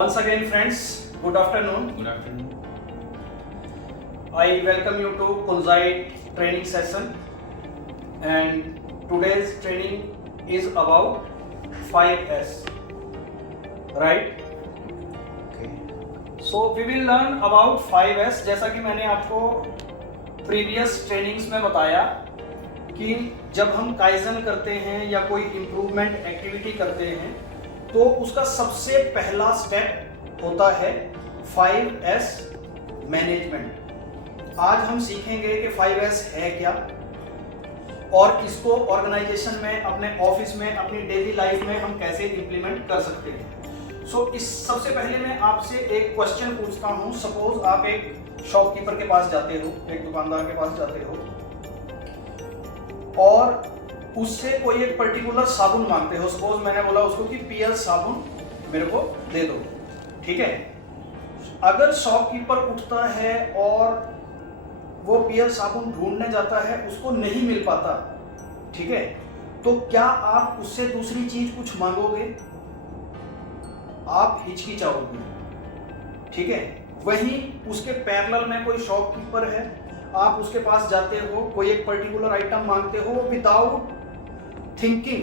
Once again, friends, good afternoon. Good afternoon. I welcome you to Kunzai training session, and today's training is about 5S, right? Okay. So we will learn about 5S. जैसा कि मैंने आपको previous trainings में बताया कि जब हम kaizen करते हैं या कोई इम्प्रूवमेंट एक्टिविटी करते हैं तो उसका सबसे पहला स्टेप होता है 5S मैनेजमेंट। आज हम सीखेंगे कि 5S है क्या और इसको ऑर्गेनाइजेशन में, अपने ऑफिस में, अपनी डेली लाइफ में हम कैसे इम्प्लीमेंट कर सकते हैं। इस सबसे पहले मैं आपसे एक क्वेश्चन पूछता हूं। सपोज आप एक शॉपकीपर के पास जाते हो, एक दुकानदार के पास जाते हो और उससे कोई एक पर्टिकुलर साबुन मांगते हो। सपोज मैंने बोला उसको कि पीएल साबुन मेरे को दे दो, ठीक है। अगर शॉपकीपर उठता है और वो पीएल साबुन ढूंढने जाता है, उसको नहीं मिल पाता, ठीक है, तो क्या आप उससे दूसरी चीज कुछ मांगोगे? आप हिचकिचाओगे, ठीक है। वहीं उसके पैरेलल में कोई शॉपकीपर है, आप उसके पास जाते हो, कोई एक पर्टिकुलर आइटम मांगते हो, विदाउट थिंकिंग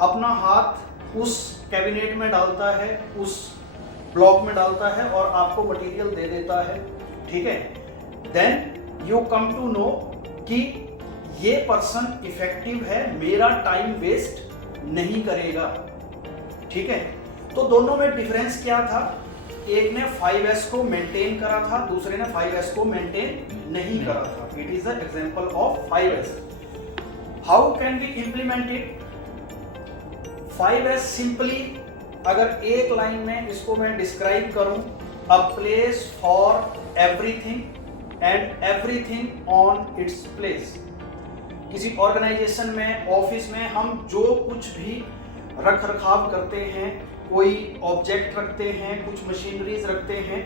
अपना हाथ उस कैबिनेट में डालता है, उस ब्लॉक में डालता है और आपको मटेरियल दे देता है, ठीक है। Then you come to know कि ये पर्सन इफेक्टिव है, मेरा टाइम वेस्ट नहीं करेगा, ठीक है। तो दोनों में डिफरेंस क्या था? एक ने 5S को मेंटेन करा था, दूसरे ने 5S को मेंटेन नहीं करा था। It is the example of 5S। How can we implement it? 5S simply, अगर एक लाइन में इसको मैं डिस्क्राइब करूं, a place for everything and everything on its place. किसी ऑर्गेनाइजेशन में, ऑफिस में हम जो कुछ भी रख रखाव करते हैं, कोई ऑब्जेक्ट रखते हैं, कुछ मशीनरीज रखते हैं,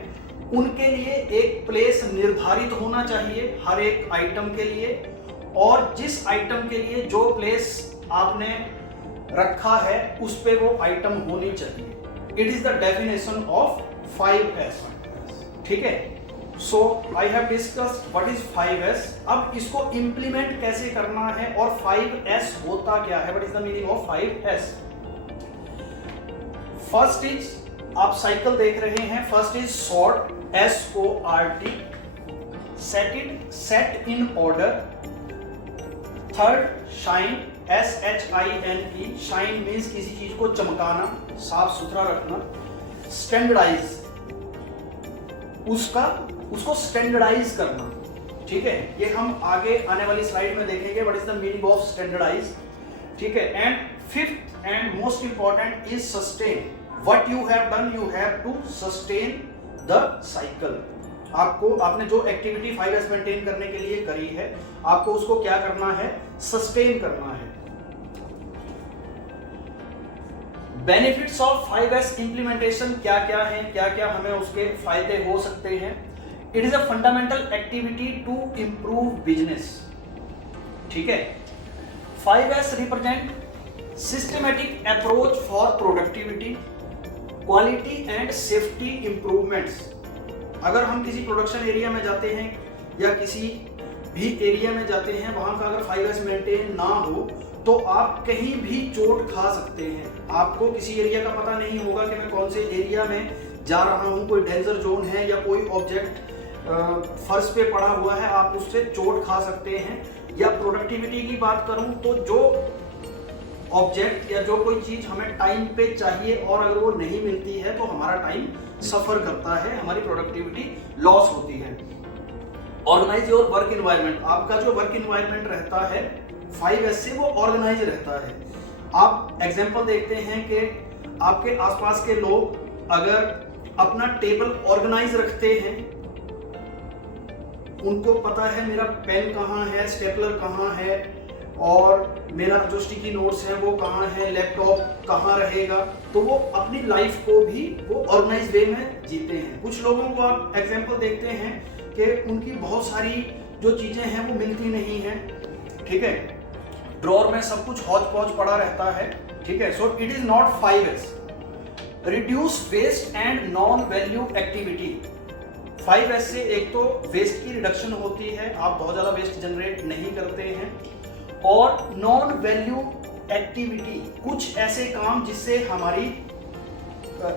उनके लिए एक प्लेस निर्धारित होना चाहिए हर एक आइटम के लिए, और जिस आइटम के लिए जो प्लेस आपने रखा है उस पे वो आइटम होनी चाहिए। It is the definition of 5S, ठीक है। So I have discussed what is 5S। अब इसको इंप्लीमेंट कैसे करना है और 5S होता क्या है? What is the meaning of 5S? First is, आप साइकिल देख रहे हैं, first is sort, SORT, set in order. Third shine, SHINE, shine means किसी चीज को चमकाना, साफ सुथरा रखना। स्टैंडर्डाइज, उसको स्टैंडर्डाइज करना, ठीक है। ये हम आगे आने वाली स्लाइड में देखेंगे what is the meaning of standardize, ठीक है। And fifth and most important is sustain. What you have done, you have to sustain the cycle. आपने जो एक्टिविटी 5S मेंटेन करने के लिए करी है, आपको उसको क्या करना है? सस्टेन करना है। बेनिफिट्स ऑफ 5S इंप्लीमेंटेशन क्या क्या है, क्या क्या हमें उसके फायदे हो सकते हैं? It is a fundamental activity to improve business, ठीक है। 5S represent systematic approach for productivity, quality and safety improvements. अगर हम किसी प्रोडक्शन एरिया में जाते हैं या किसी भी एरिया में जाते हैं, वहां का अगर 5S मेंटेन ना हो तो आप कहीं भी चोट खा सकते हैं। आपको किसी एरिया का पता नहीं होगा कि मैं कौन से एरिया में जा रहा हूं, कोई डेंजर जोन है या कोई ऑब्जेक्ट फर्श पे पड़ा हुआ है, आप उससे चोट खा सकते हैं। या प्रोडक्टिविटी की बात करूं तो जो ऑब्जेक्ट या जो कोई चीज हमें टाइम पे चाहिए और अगर वो नहीं मिलती है तो हमारा टाइम सफर करता है, हमारी प्रोडक्टिविटी लॉस होती है। ऑर्गेनाइज योर वर्क इन्वायरमेंट, आपका जो वर्क इन्वायरमेंट रहता है 5S से वो ऑर्गेनाइज रहता है। आप एग्जांपल देखते हैं कि आपके आसपास के लोग अगर अपना टेबल ऑर्गेनाइज रखते हैं, उनको पता है मेरा पेन कहाँ है, स्टेपलर कहाँ है और मेरा जो स्टिकी नोट्स है वो कहाँ है, लैपटॉप कहाँ रहेगा, तो वो अपनी लाइफ को भी वो ऑर्गेनाइज वे में जीते हैं। कुछ लोगों को आप एग्जांपल देखते हैं कि उनकी बहुत सारी जो चीजें हैं वो मिलती नहीं हैं, ठीक है, ड्रॉर में सब कुछ हौच पौच पड़ा रहता है, ठीक है। So it is not 5S। Reduce waste and non value activity. 5S से एक तो वेस्ट की रिडक्शन होती है, आप बहुत ज़्यादा वेस्ट जनरेट नहीं करते हैं, और नॉन वैल्यू एक्टिविटी, कुछ ऐसे काम जिससे हमारी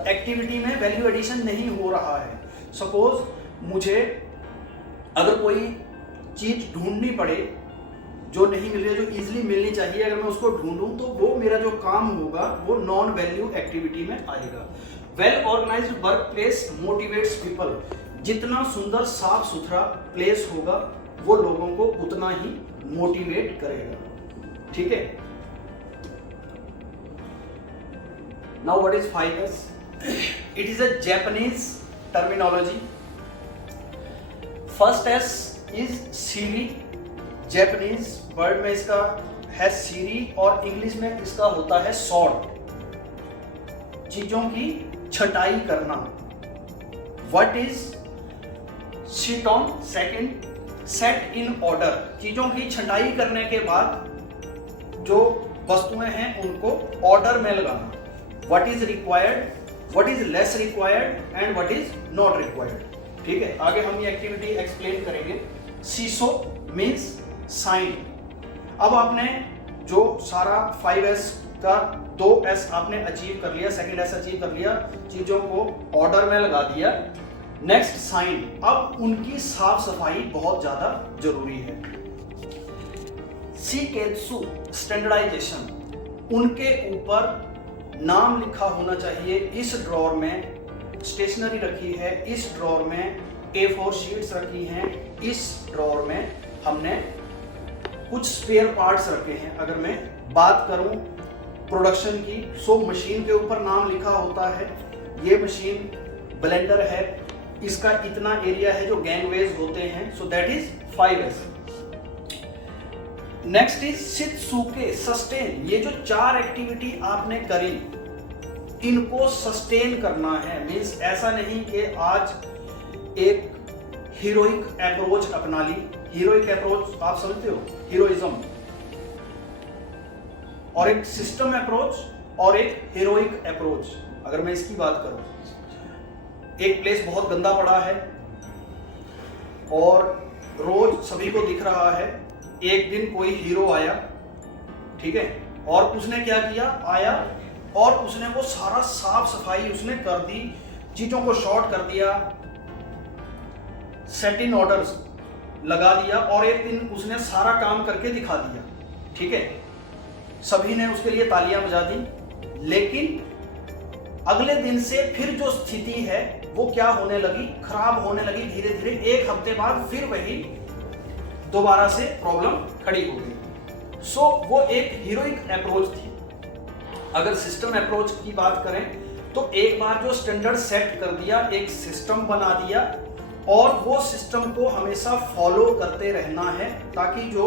एक्टिविटी में वैल्यू एडिशन नहीं हो रहा है। सपोज मुझे अगर कोई चीज़ ढूंढनी पड़े जो नहीं मिल रही है, जो इजीली मिलनी चाहिए, अगर मैं उसको ढूंढूं तो वो मेरा जो काम होगा वो नॉन वैल्यू एक्टिविटी में आएगा। Well organized work place motivates people. जितना सुंदर साफ सुथरा प्लेस होगा वो लोगों को उतना ही मोटिवेट करेगा। ठीक है। Now what is 5S? It is a Japanese terminology. First S is सीरी, जापानीज वर्ड में इसका है सीरी, और इंग्लिश में इसका होता है सॉर्ट, चीजों की छटाई करना। What is sit on? Second, set in order, चीजों की छटाई करने के बाद जो वस्तुएं हैं उनको ऑर्डर में लगाना। What is required, what is less required and what is not required. ठीक है, आगे हम ये एक्टिविटी एक्सप्लेन करेंगे। सीसो मीन्स साइन। अब आपने जो सारा 5S का 2S आपने अचीव कर लिया, सेकंड S अचीव कर लिया, चीजों को ऑर्डर में लगा दिया। नेक्स्ट साइन, अब उनकी साफ सफाई बहुत ज्यादा जरूरी है। शिकेत्सु स्टैंडर्डाइजेशन, उनके ऊपर नाम लिखा होना चाहिए। इस ड्रॉर में स्टेशनरी रखी है, इस ड्रॉर में A4 शीट्स रखी हैं, इस ड्रॉर में हमने कुछ स्पेयर पार्ट्स रखे हैं। अगर मैं बात करूं प्रोडक्शन की, सो मशीन के ऊपर नाम लिखा होता है। ये मशीन ब्लेंडर है, इसका इतना एरिया है जो गैंगवेज होते हैं, so that is 5S। Next is shitsuke sustain. ये जो 4 एक्टिविटी आपने करी इनको सस्टेन करना है। मींस ऐसा नहीं कि आज एक हीरोइक अप्रोच अपना ली। हीरोइक अप्रोच आप समझते हो, हीरोइज्म, और एक सिस्टम अप्रोच और एक हीरोइक अप्रोच। अगर मैं इसकी बात करूं, एक प्लेस बहुत गंदा पड़ा है और रोज सभी को दिख रहा है। एक दिन कोई हीरो आया, ठीक है, और उसने क्या किया, आया और उसने वो सारा साफ सफाई उसने कर दी, चीजों को शॉर्ट कर दिया, सेट इन ऑर्डर्स लगा दिया, और एक दिन उसने सारा काम करके दिखा दिया। ठीक है, सभी ने उसके लिए तालियां बजा दी। लेकिन अगले दिन से फिर जो स्थिति है वो क्या होने लगी, खराब होने लगी धीरे धीरे। एक हफ्ते बाद फिर वही दोबारा से प्रॉब्लम खड़ी हो गई। सो वो एक हीरोइक अप्रोच थी। अगर सिस्टम अप्रोच की बात करें तो एक बार जो स्टैंडर्ड सेट कर दिया, एक सिस्टम बना दिया, और वो सिस्टम को हमेशा फॉलो करते रहना है ताकि जो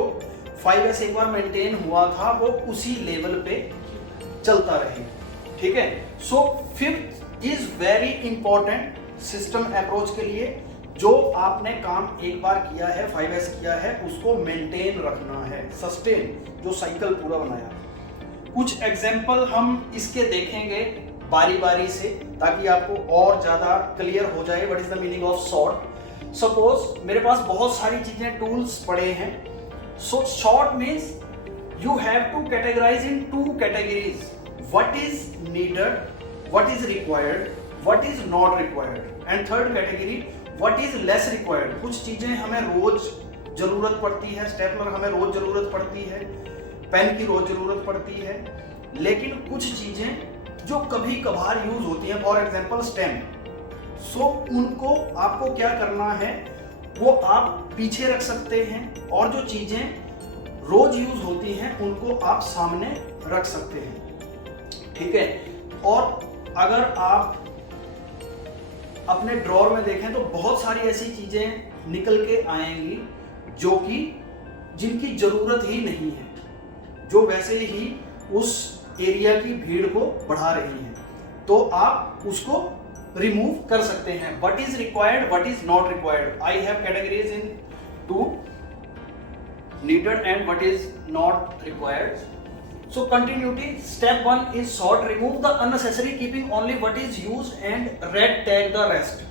5S एक बार मेंटेन हुआ था वो उसी लेवल पे चलता रहे। ठीक है, so fifth is very important system approach के लिए। जो आपने काम एक बार किया है, 5S किया है, उसको मेंटेन रखना है, सस्टेन, जो साइकिल पूरा बनाया। कुछ एग्जाम्पल हम इसके देखेंगे बारी बारी से ताकि आपको और ज्यादा क्लियर हो जाए what is the meaning of sort. Suppose मेरे पास बहुत सारी चीजें, टूल्स पड़े हैं। So sort means you have to categorize in 2 categories, what is needed, what is required, what is not required, and third category what is less required. कुछ चीजें हमें रोज जरूरत पड़ती है, स्टेपलर हमें रोज जरूरत पड़ती है, पेन की रोज जरूरत पड़ती है, लेकिन कुछ चीजें जो कभी कभार यूज होती हैं, फॉर एग्जाम्पल स्टैम्प। सो उनको आपको क्या करना है, वो आप पीछे रख सकते हैं, और जो चीजें रोज यूज होती हैं उनको आप सामने रख सकते हैं। ठीक है, और अगर आप अपने ड्रॉर में देखें तो बहुत सारी ऐसी चीजें निकल के आएंगी जो कि जिनकी जरूरत ही नहीं है, जो वैसे ही उस एरिया की भीड़ को बढ़ा रही हैं, तो आप उसको रिमूव कर सकते हैं। What is required, what is not required. I have categories in 2, needed and what is not required. So continuity, step 1 is sort, remove the unnecessary, keeping only what is used and red tag the rest.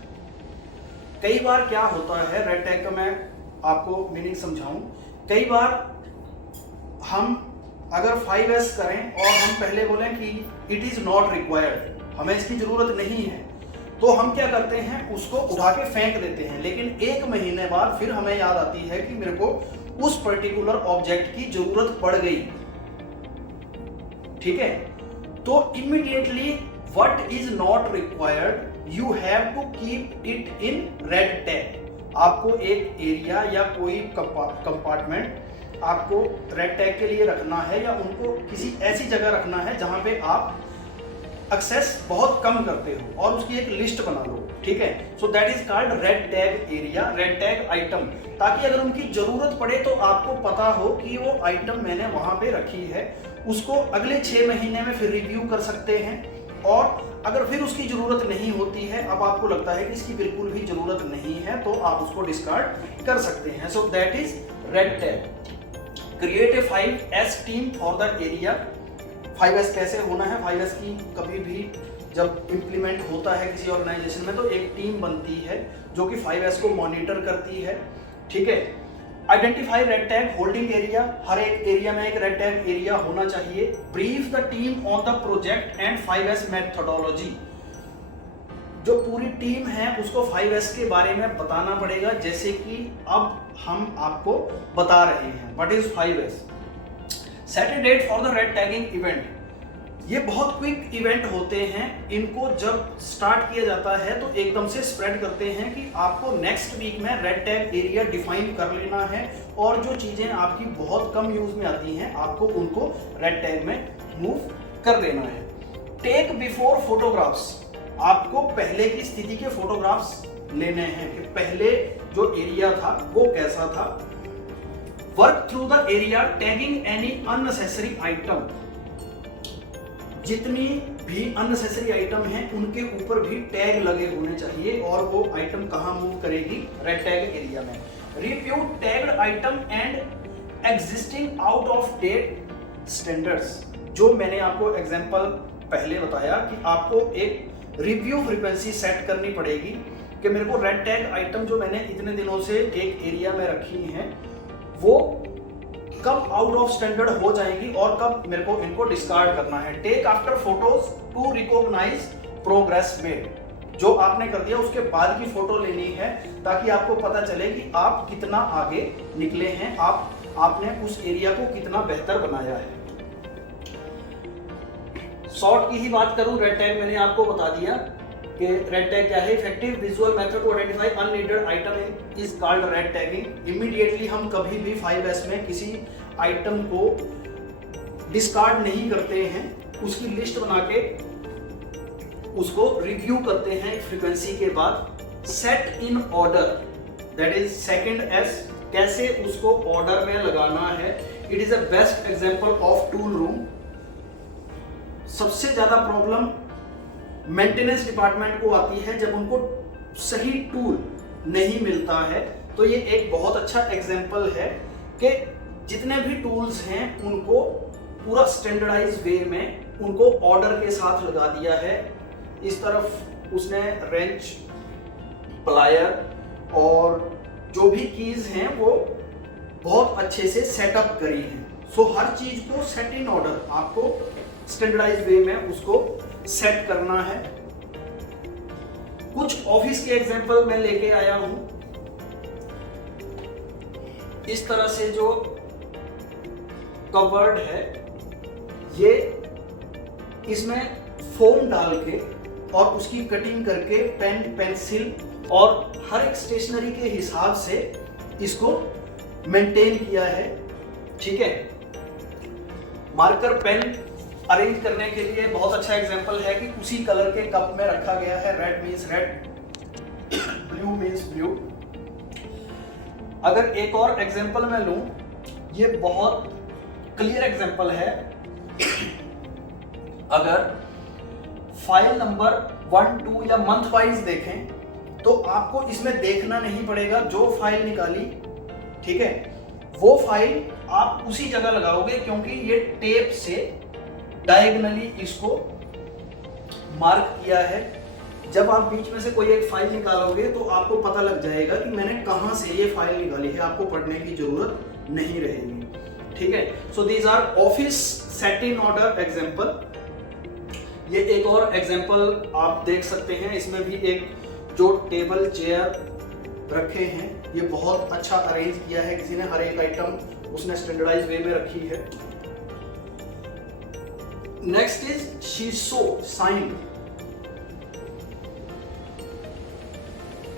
कई बार क्या होता है, red tag का मैं आपको meaning समझाऊं। कई बार हम अगर 5S करें और हम पहले बोलें कि इट इज नॉट रिक्वायर्ड, हमें इसकी जरूरत नहीं है, तो हम क्या करते हैं, उसको उठा के फेंक देते हैं। लेकिन एक महीने बाद फिर हमें याद आती है कि मेरे को उस पर्टिकुलर ऑब्जेक्ट की जरूरत पड़ गई, ठीक है। तो immediately what is not required you have to keep it in red tag. आपको एक एरिया या कोई कंपार्टमेंट आपको रेड टैग के लिए रखना है, या उनको किसी ऐसी जगह रखना है जहां पे आप एक्सेस बहुत कम करते हो, और उसकी एक लिस्ट बना लो, ठीक है। सो that is called red tag area, red tag item, ताकि अगर उनकी जरूरत पड़े तो आपको पता हो कि वो आइटम मैंने वहां पे रखी है, उसको अगले 6 महीने में फिर रिव्यू कर सकते हैं। और अगर फिर उसकी जरूरत नहीं होती है, अब आपको लगता है कि इसकी बिल्कुल भी जरूरत नहीं है, तो आप उसको डिस्कार्ड कर सकते हैं। So that is red tag. Create a 5S team for the area. 5S कैसे होना है, 5S की कभी भी जब इम्प्लीमेंट होता है किसी ऑर्गेनाइजेशन में, तो एक टीम बनती है जो कि 5S को मॉनिटर करती है, ठीक है। Identify red tag holding area, हर एक एरिया में एक रेड टैग एरिया होना चाहिए। Brief the team on the project and 5S methodology, जो पूरी टीम है उसको 5S के बारे में बताना पड़ेगा, जैसे कि अब हम आपको बता रहे हैं what is 5S। Set a date for the red tagging event, ये बहुत क्विक इवेंट होते हैं, इनको जब स्टार्ट किया जाता है तो एकदम से स्प्रेड करते हैं कि आपको नेक्स्ट वीक में रेड टैग एरिया डिफाइन कर लेना है, और जो चीजें आपकी बहुत कम यूज में आती हैं आपको उनको रेड टैग में मूव कर देना है। टेक बिफोर फोटोग्राफ्स, आपको पहले की स्थिति के फोटोग्राफ्स लेने हैं कि पहले जो एरिया था वो कैसा था। Work through the area tagging any unnecessary item, जितनी भी अननेसेसरी आइटम हैं उनके ऊपर भी टैग लगे होने चाहिए, और वो आइटम कहां मूव करेगी, रेड टैग एरिया में। Review tagged item and existing out of date standards, जो मैंने आपको एग्जांपल पहले बताया कि आपको एक रिव्यू फ्रीक्वेंसी सेट करनी पड़ेगी कि मेरे को रेड टैग आइटम जो मैंने इतने दिनों से एक एरिया में रखी हैं वो कब आउट ऑफ स्टैंडर्ड हो जाएंगी और कब मेरे को इनको डिस्कार्ड करना है। Take after photos to recognize progress made, जो आपने कर दिया उसके बाद की फोटो लेनी है, ताकि आपको पता चले कि आप कितना आगे निकले हैं, आपने उस एरिया को कितना बेहतर बनाया है। सॉर्ट की ही बात करूं, रेड टैग मैंने आपको बता दिया कि रेड टैग क्या है। Effective visual method to identify unneeded item is called red tagging. Immediately हम कभी भी 5S में किसी आइटम को डिस्कार्ड नहीं करते हैं, उसकी लिस्ट बना के उसको रिव्यू करते हैं फ्रीक्वेंसी के बाद। Set in order, that is second S, कैसे उसको ऑर्डर में लगाना है। It is a best example of tool room. सबसे ज्यादा प्रॉब्लम मेंटेनेंस डिपार्टमेंट को आती है जब उनको सही टूल नहीं मिलता है, तो ये एक बहुत अच्छा एग्जांपल है कि जितने भी टूल्स हैं उनको पूरा स्टैंडर्डाइज वे में उनको ऑर्डर के साथ लगा दिया है। इस तरफ उसने रेंच, प्लायर और जो भी कीज हैं वो बहुत अच्छे से सेटअप करी हैं। सो हर चीज को सेट इन ऑर्डर आपको स्टैंडर्डाइज वे में उसको सेट करना है। कुछ ऑफिस के एग्जांपल मैं लेके आया हूं। इस तरह से जो कवर्ड है, ये इसमें फोम डाल के और उसकी कटिंग करके पेन, पेंसिल और हर एक स्टेशनरी के हिसाब से इसको मेंटेन किया है, ठीक है। मार्कर पेन अरेंज करने के लिए बहुत अच्छा एग्जांपल है कि उसी कलर के कप में रखा गया है। Red means red, blue means blue. अगर एक और एग्जांपल मैं लूं, ये बहुत क्लियर एग्जांपल है। अगर फाइल नंबर 1, 2 या मंथ वाइज देखें तो आपको इसमें देखना नहीं पड़ेगा, जो फाइल निकाली, ठीक है, वो फाइल आप उसी जगह लगाओगे, क्योंकि ये टेप से डायगोनली इसको मार्क किया है। जब आप बीच में से कोई एक फाइल निकालोगे तो आपको पता लग जाएगा कि मैंने कहां से ये फाइल निकाली है, आपको पढ़ने की जरूरत नहीं रहेगी। ठीक है, so these are office set in order example. ये एक और एग्जांपल आप देख सकते हैं, इसमें भी एक जो टेबल चेयर रखे हैं, ये बहुत अच्छा अरेंज किया है किसी ने, हर एक आइटम उसने स्टैंडर्डाइज वे में रखी है। नेक्स्ट इज शीशो shine.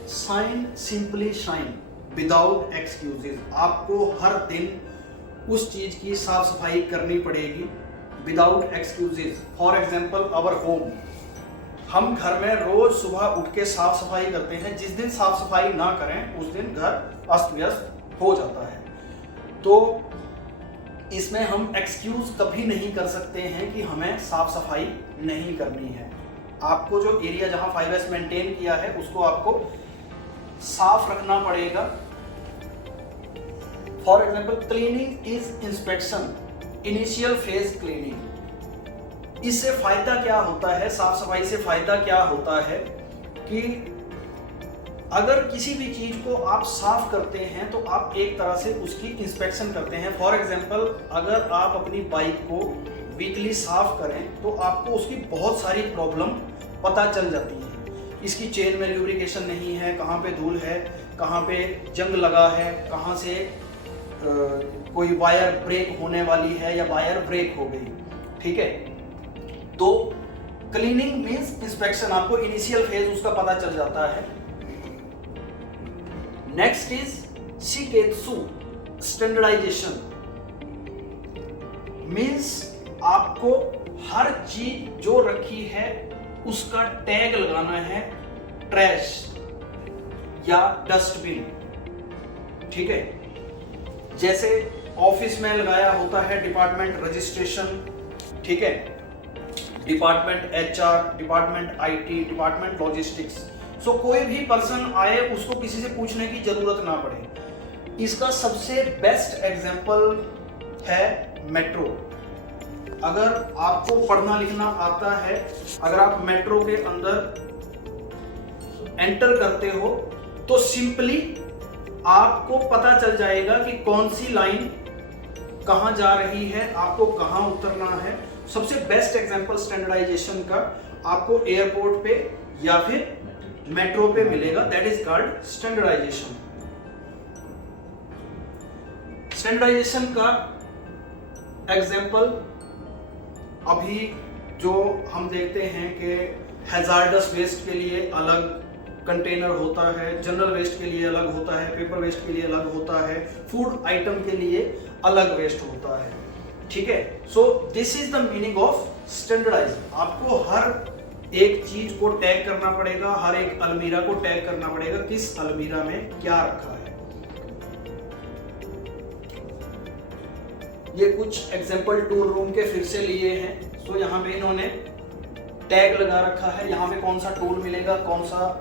Shine simply shine without excuses. आपको हर दिन उस चीज की साफ सफाई करनी पड़ेगी without excuses. For example our home, हम घर में रोज सुबह उठ के साफ सफाई करते हैं। जिस दिन साफ सफाई ना करें उस दिन घर अस्त व्यस्त हो जाता है। तो इसमें हम एक्सक्यूज कभी नहीं कर सकते हैं कि हमें साफ सफाई नहीं करनी है। आपको जो एरिया जहां 5S मेंटेन किया है उसको आपको साफ रखना पड़ेगा। For example cleaning is inspection, initial phase cleaning. इससे फायदा क्या होता है, साफ सफाई से फायदा क्या होता है कि अगर किसी भी चीज को आप साफ करते हैं तो आप एक तरह से उसकी इंस्पेक्शन करते हैं। फॉर एग्जांपल अगर आप अपनी बाइक को वीकली साफ करें तो आपको उसकी बहुत सारी प्रॉब्लम पता चल जाती है। इसकी चेन में ल्यूब्रिकेशन नहीं है, कहाँ पे धूल है, कहाँ पे जंग लगा है, कहाँ से कोई वायर ब्रेक होने वाली है या वायर ब्रेक हो गई। ठीक है, तो क्लीनिंग मींस इंस्पेक्शन, आपको इनिशियल फेज उसका पता चल जाता है। Next is seiketsu standardization. Means आपको हर चीज जो रखी है उसका टैग लगाना है, ट्रैश या डस्टबिन। ठीक है, जैसे ऑफिस में लगाया होता है डिपार्टमेंट रजिस्ट्रेशन, ठीक है, department HR, department IT, department logistics. So कोई भी पर्सन आए उसको किसी से पूछने की जरूरत ना पड़े। इसका सबसे बेस्ट एग्जांपल है मेट्रो। अगर आपको पढ़ना लिखना आता है, अगर आप मेट्रो के अंदर एंटर करते हो तो सिंपली आपको पता चल जाएगा कि कौन सी लाइन कहां जा रही है, आपको कहां उतरना है। सबसे बेस्ट एग्जांपल स्टैंडर्डाइजेशन का आपको एयरपोर्ट पे या फिर मेट्रो पे मिलेगा, that is called standardization. Standardization का एग्जांपल अभी जो हम देखते हैं कि हैजार्डस वेस्ट के लिए अलग कंटेनर होता है, जनरल वेस्ट के लिए अलग होता है, पेपर वेस्ट के लिए अलग होता है, फूड आइटम के लिए अलग वेस्ट होता है। ठीक है, so this is the meaning of standardize. आपको हर एक चीज को टैग करना पड़ेगा, हर एक अलमीरा को टैग करना पड़ेगा, किस अलमीरा में क्या रखा है। ये कुछ एग्जांपल टूल रूम के फिर से लिए हैं। सो यहाँ पे इन्होंने टैग लगा रखा है, यहाँ पे कौन सा टूल मिलेगा, कौन सा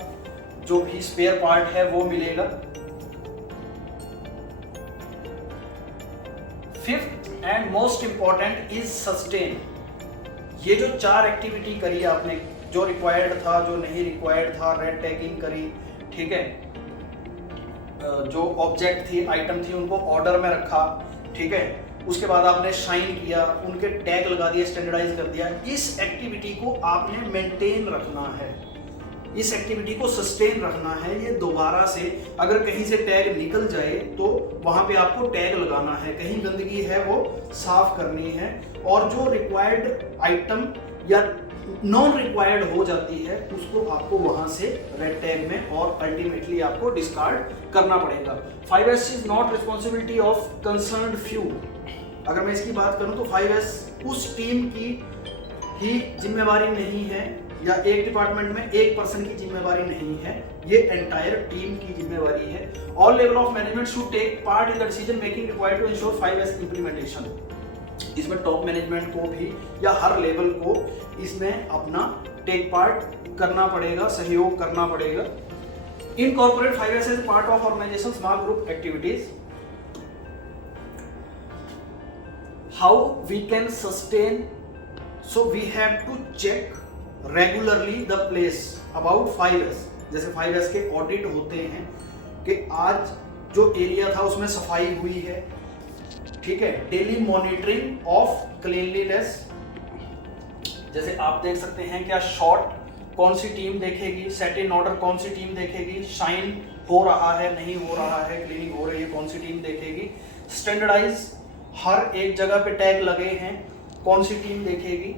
जो भी स्पेयर पार्ट है वो मिलेगा। Fifth and most important is sustain. ये जो 4 एक्टिविटी करी आपने, जो रिक्वायर्ड था, जो नहीं रिक्वायर्ड था, रेड टैगिंग करी, ठीक है, जो ऑब्जेक्ट थी, आइटम थी, उनको ऑर्डर में रखा, ठीक है, उसके बाद आपने शाइन किया, उनके टैग लगा दिए, स्टैंडर्डाइज कर दिया। इस एक्टिविटी को आपने मेंटेन रखना है, इस एक्टिविटी को सस्टेन रखना है। ये दोबारा से अगर कहीं से टैग निकल जाए तो वहां पे आपको टैग लगाना है, कहीं गंदगी है वो साफ करनी है, और जो रिक्वायर्ड आइटम या नॉन रिक्वायर्ड हो जाती है उसको आपको वहां से रेड टैग में और अल्टीमेटली आपको डिस्कार्ड करना पड़ेगा। 5S is not responsibility of concerned few. अगर मैं इसकी बात करूं तो 5S उस टीम की ही जिम्मेवारी नहीं है, या एक डिपार्टमेंट में एक पर्सन की जिम्मेवारी नहीं है, ये एंटायर टीम की जिम्मेवारी है। All level of management should take part in the decision making required to ensure 5S implementation. इसमें टॉप मैनेजमेंट को भी या हर लेवल को इसमें अपना टेक पार्ट करना पड़ेगा, सहयोग करना पड़ेगा। Incorporate 5S as part of organization small group activities. How we can sustain, so we have to check regularly the place about 5S। जैसे 5S के ऑडिट होते हैं कि आज जो एरिया था उसमें सफाई हुई है, ठीक है। डेली मॉनिटरिंग ऑफ क्लीनलीनेस, जैसे आप देख सकते हैं क्या शॉर्ट कौन सी टीम देखेगी, सेट इन ऑर्डर कौन सी टीम देखेगी, शाइन हो रहा है नहीं हो रहा है, क्लीनिंग हो रही है कौन सी टीम देखेगी, स्टैंडर्डाइज हर एक जगह पे टैग लगे हैं कौन सी टीम देखेगी।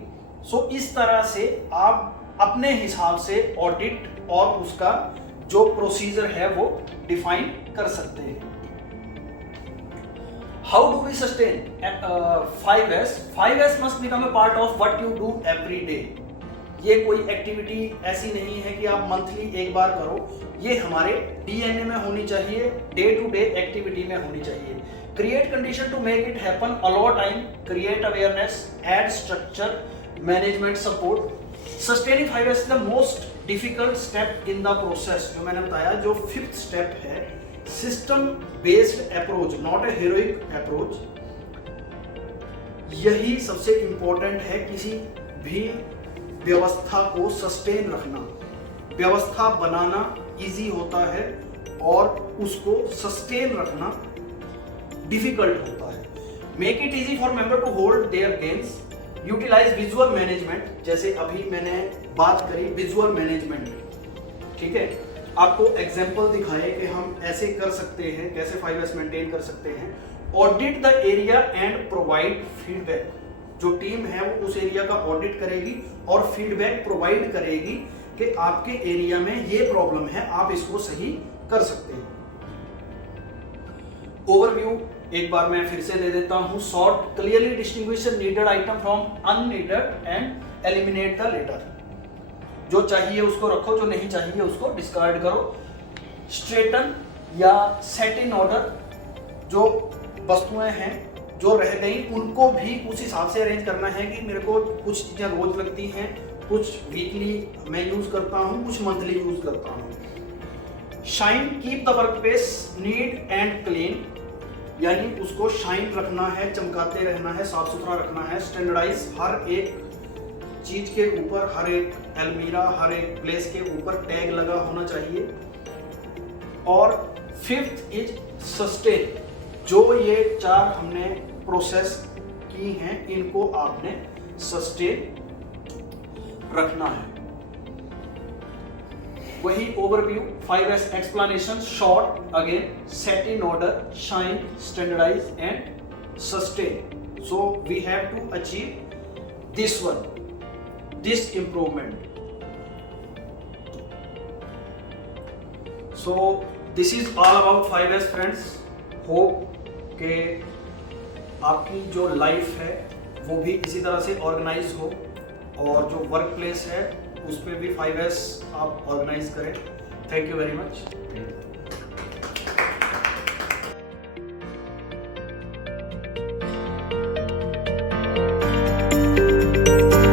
सो इस तरह से आप अपने हिसाब से ऑडिट और उसका जो प्रोसीजर है वो डिफाइन कर सकते हैं। How do we sustain 5S? 5S must become a part of what you do every day. ये कोई एक्टिविटी ऐसी नहीं है कि आप मंथली एक बार करो, ये हमारे डीएनए में होनी चाहिए, डे टू डे एक्टिविटी में होनी चाहिए। Create condition to make it happen, allow time, create awareness, add structure, management support. Sustaining 5S is the most difficult step in the process. जो मैंने बताया, जो 5th स्टेप है, system based approach, not a heroic approach. यही सबसे important है किसी भी व्यवस्था को सस्टेन रखना। व्यवस्था बनाना इजी होता है और उसको सस्टेन रखना डिफिकल्ट होता है। Make it easy for member to hold their gains, utilize visual management, जैसे अभी मैंने बात करी विजुअल मैनेजमेंट, ठीक है। आपको एग्जांपल दिखाए कि हम ऐसे कर सकते हैं, कैसे 5S मेंटेन कर सकते हैं। Audit the area and provide feedback. जो टीम है वो उस एरिया का ऑडिट करेगी और फीडबैक प्रोवाइड करेगी कि आपके एरिया में ये प्रॉब्लम है, आप इसको सही कर सकते हैं। ओवरव्यू एक बार मैं फिर से दे देता हूं। Sort, clearly distinguish needed item from unneeded and eliminate the latter. जो चाहिए उसको रखो, जो नहीं चाहिए उसको डिस्कार्ड करो। स्ट्रेटन या सेट इन ऑर्डर, जो वस्तुएं हैं जो रह गई उनको भी उस हिसाब से अरेंज करना है कि मेरे को कुछ चीज़ें रोज लगती हैं, कुछ वीकली मैं यूज करता हूं, कुछ मंथली यूज करता हूं। Shine, keep the work place neat and clean, यानी उसको शाइन रखना है, चमकाते रहना है, साफ सुथरा रखना है। स्टैंडर्डाइज, हर एक चीज के ऊपर, हर एक अलमीरा, हर एक प्लेस के ऊपर टैग लगा होना चाहिए। और 5th इज सस्टेन। जो ये 4 हमने प्रोसेस की हैं, इनको आपने सस्टेन रखना है। वही overview, 5S explanation, short again, set in order, shine, standardize and sustain. So we have to achieve this one, this improvement. So this is all about 5S friends. Hope कि आपकी जो लाइफ है वो भी इसी तरह से ऑर्गेनाइज हो और जो वर्क प्लेस है उस पर भी 5S आप ऑर्गेनाइज करें। Thank you very much.